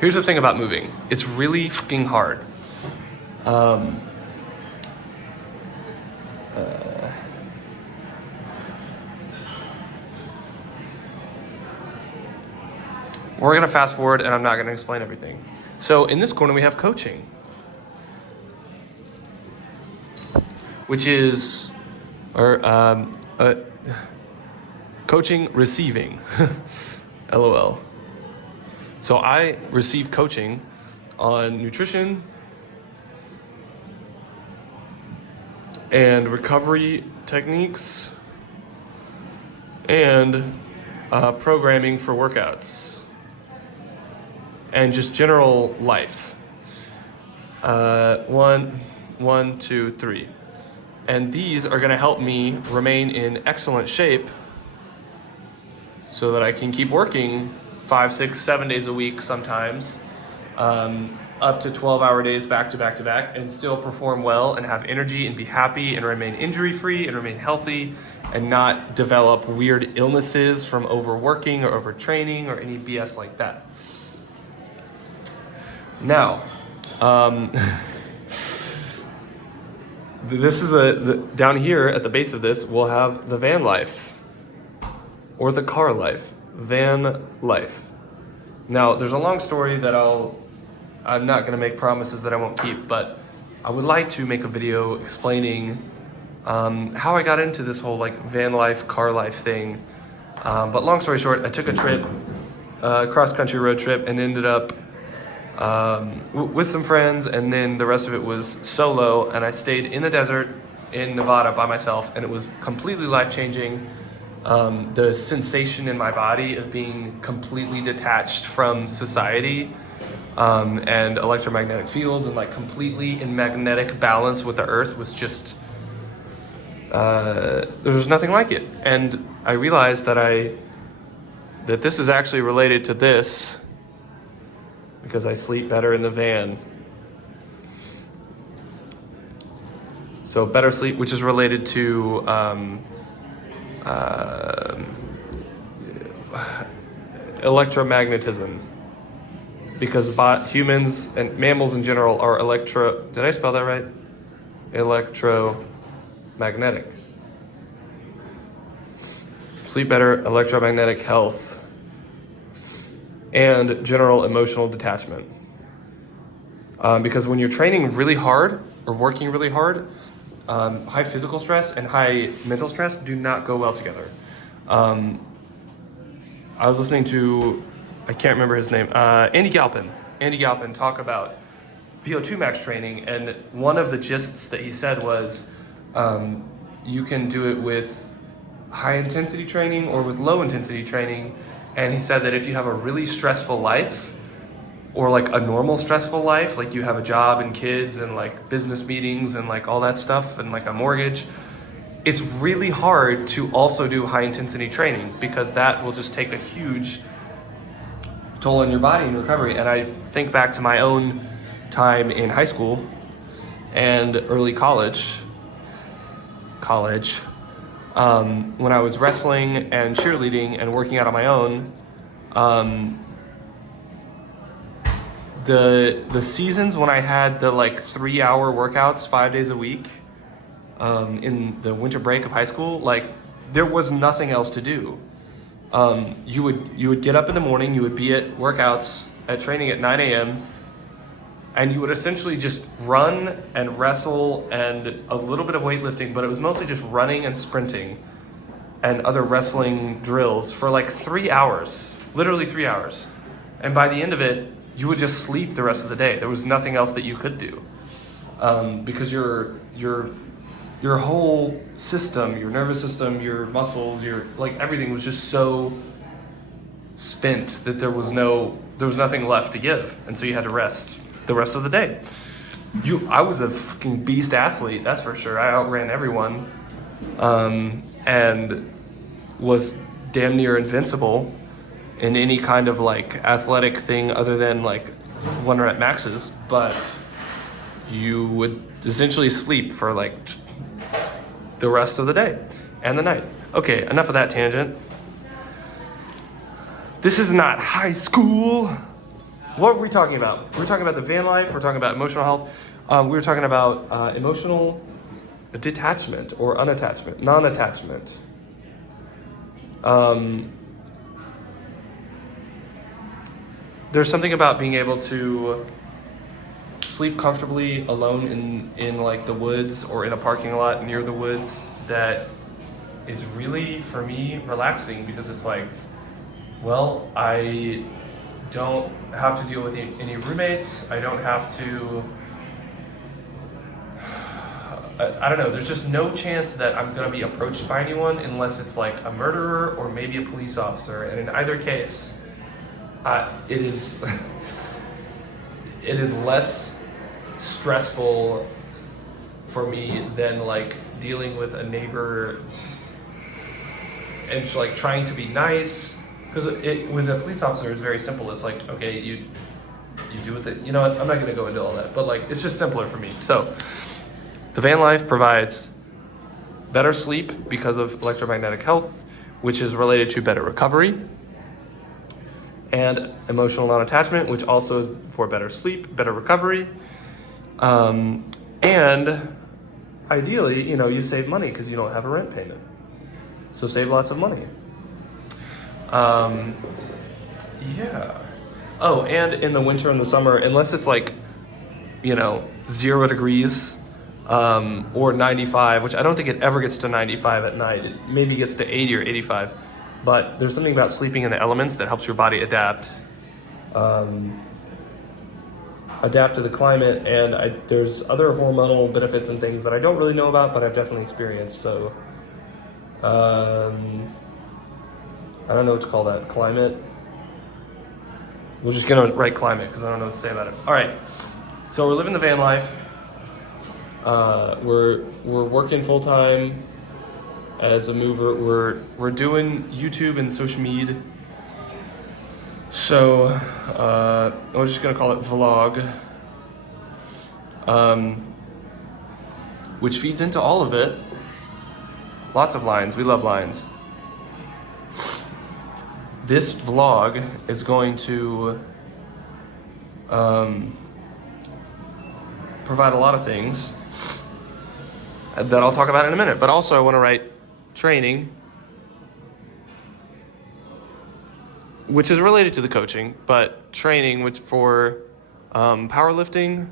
Here's the thing about moving. It's really fucking hard. We're gonna fast forward and I'm not gonna explain everything. So in this corner we have coaching, which is, coaching receiving, LOL. So I receive coaching on nutrition and recovery techniques and programming for workouts and just general life. 1, 2, 3. And these are gonna help me remain in excellent shape so that I can keep working 5, 6, 7 days a week sometimes, up to 12-hour days back to back to back, and still perform well and have energy and be happy and remain injury-free and remain healthy and not develop weird illnesses from overworking or overtraining or any BS like that. Now, this is down here at the base of this, we'll have the van life or the car life, van life. Now, there's a long story that I'm not gonna make promises that I won't keep, but I would like to make a video explaining how I got into this whole like van life, car life thing. But long story short, I took a trip, cross-country road trip, and ended up with some friends, and then the rest of it was solo, and I stayed in the desert in Nevada by myself, and it was completely life-changing. The sensation in my body of being completely detached from society and electromagnetic fields and like completely in magnetic balance with the earth was just, there was nothing like it. And I realized that this is actually related to this, because I sleep better in the van. So better sleep, which is related to electromagnetism, because humans and mammals in general are did I spell that right? Electromagnetic. Sleep better, electromagnetic health, and general emotional detachment. Because when you're training really hard or working really hard, high physical stress and high mental stress do not go well together. I was listening to, I can't remember his name, Andy Galpin talk about VO2 max training, and one of the gists that he said was you can do it with high intensity training or with low intensity training. And he said that if you have a really stressful life, or like a normal stressful life, like you have a job and kids and like business meetings and like all that stuff and like a mortgage, it's really hard to also do high intensity training, because that will just take a huge toll on your body in recovery. And I think back to my own time in high school and early college, when I was wrestling and cheerleading and working out on my own, the seasons when I had the like 3-hour workouts 5 days a week, in the winter break of high school, like there was nothing else to do. You would get up in the morning, you would be at workouts at training at 9 a.m. and you would essentially just run and wrestle and a little bit of weightlifting, but it was mostly just running and sprinting and other wrestling drills for like 3 hours, literally 3 hours. And by the end of it, you would just sleep the rest of the day. There was nothing else that you could do, because your whole system, your nervous system, your muscles, your like everything was just so spent that there was nothing left to give, and so you had to rest the rest of the day. I was a fucking beast athlete, that's for sure. I outran everyone, and was damn near invincible in any kind of like athletic thing other than like 1 rep maxes, but you would essentially sleep for like the rest of the day and the night. Okay, enough of that tangent. This is not high school. what were we talking about? We were talking about the van life. We're talking about emotional health. We were talking about emotional detachment or unattachment, non-attachment. There's something about being able to sleep comfortably alone in like the woods or in a parking lot near the woods that is really, for me, relaxing, because it's like, well, I don't have to deal with any roommates. I don't have to, I don't know, there's just no chance that I'm gonna be approached by anyone unless it's like a murderer or maybe a police officer. And in either case, it is it is less stressful for me than like dealing with a neighbor and like trying to be nice. Because with a police officer, it's very simple. It's like, okay, you do what I'm not going to go into all that, but like it's just simpler for me. So the van life provides better sleep because of electromagnetic health, which is related to better recovery, and emotional non-attachment, which also is for better sleep, better recovery, and ideally, you save money because you don't have a rent payment. So save lots of money. Yeah. Oh, and in the winter and the summer, unless it's like, 0 degrees, or 95, which I don't think it ever gets to 95 at night. It maybe gets to 80 or 85. But there's something about sleeping in the elements that helps your body adapt to the climate, and there's other hormonal benefits and things that I don't really know about, but I've definitely experienced. So, I don't know what to call that. Climate. We're just gonna write climate because I don't know what to say about it. All right. So we're living the van life. We're working full time as a mover. We're doing YouTube and social media. So we're just gonna call it vlog, which feeds into all of it. Lots of lines. We love lines. This vlog is going to provide a lot of things that I'll talk about in a minute. But also I want to write training, which is related to the coaching, but training which for powerlifting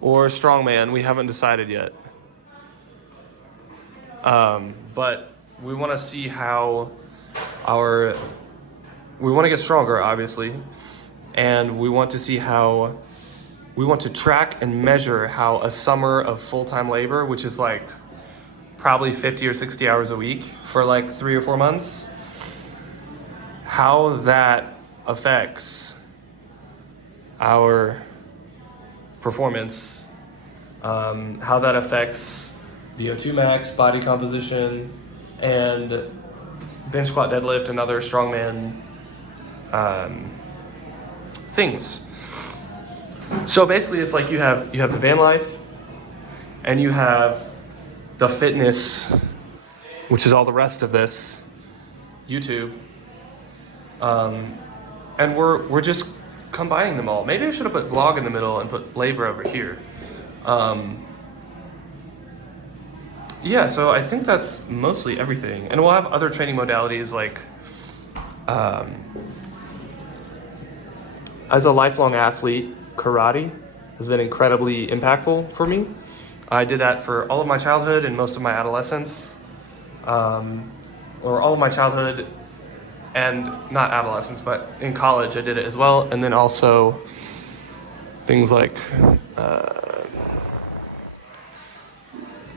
or strongman, we haven't decided yet. But we want to see how we want to get stronger, obviously, and we want to see how we want to track and measure how a summer of full-time labor, which is like probably 50 or 60 hours a week for like 3 or 4 months, how that affects our performance, how that affects VO2 max, body composition, and bench, squat, deadlift, and other strongman things. So basically, it's like you have the van life, and you have the fitness, which is all the rest of this, YouTube, and we're just combining them all. Maybe I should have put vlog in the middle and put labor over here. Yeah, so I think that's mostly everything, and we'll have other training modalities like. As a lifelong athlete, karate has been incredibly impactful for me. I did that for all of my childhood and most of my adolescence, or all of my childhood and not adolescence, but in college I did it as well. And then also things like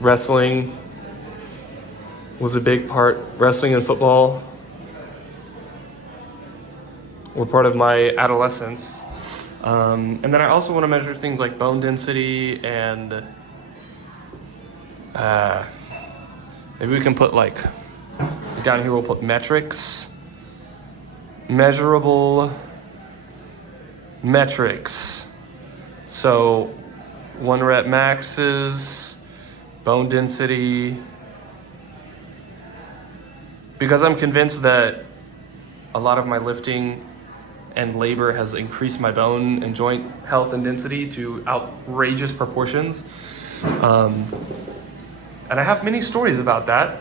wrestling was a big part. Wrestling and football were part of my adolescence. And then I also want to measure things like bone density and maybe we can put like, down here we'll put metrics. Measurable metrics. So 1 rep maxes, bone density. Because I'm convinced that a lot of my lifting and labor has increased my bone and joint health and density to outrageous proportions. And I have many stories about that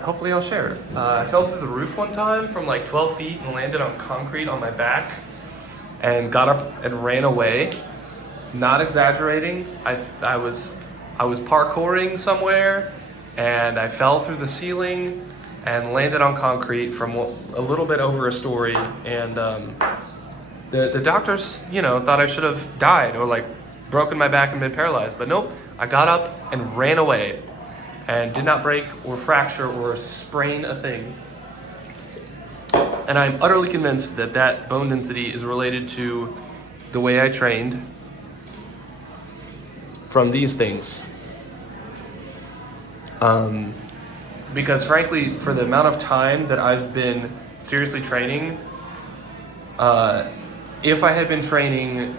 hopefully I'll share. I fell through the roof one time from like 12 feet and landed on concrete on my back and got up and ran away. Not exaggerating. I was parkouring somewhere and I fell through the ceiling and landed on concrete from a little bit over a story, and the doctors, thought I should have died or like broken my back and been paralyzed, but nope, I got up and ran away and did not break or fracture or sprain a thing. And I'm utterly convinced that bone density is related to the way I trained from these things. Because frankly, for the amount of time that I've been seriously training, if I had been training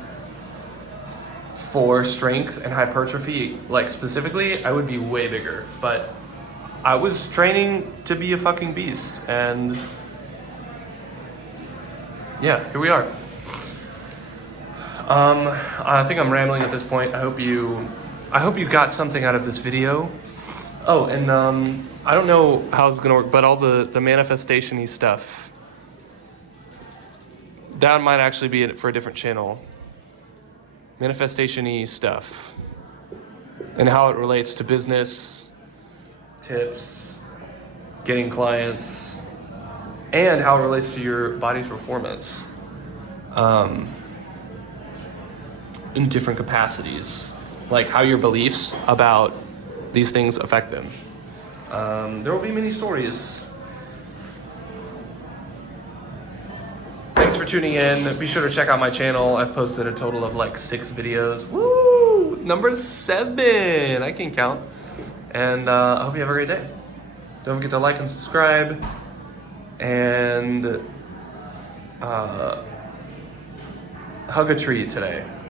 for strength and hypertrophy, like specifically, I would be way bigger. But I was training to be a fucking beast, and yeah, here we are. I think I'm rambling at this point. I hope you got something out of this video. Oh, and I don't know how it's gonna work, but all the manifestation-y stuff, that might actually be for a different channel. Manifestation-y stuff and how it relates to business, tips, getting clients, and how it relates to your body's performance in different capacities, like how your beliefs about these things affect them. There will be many stories. Thanks for tuning in. Be sure to check out my channel. I've posted a total of like 6 videos. Woo! Number 7. I can count. And I hope you have a great day. Don't forget to like and subscribe. And hug a tree today.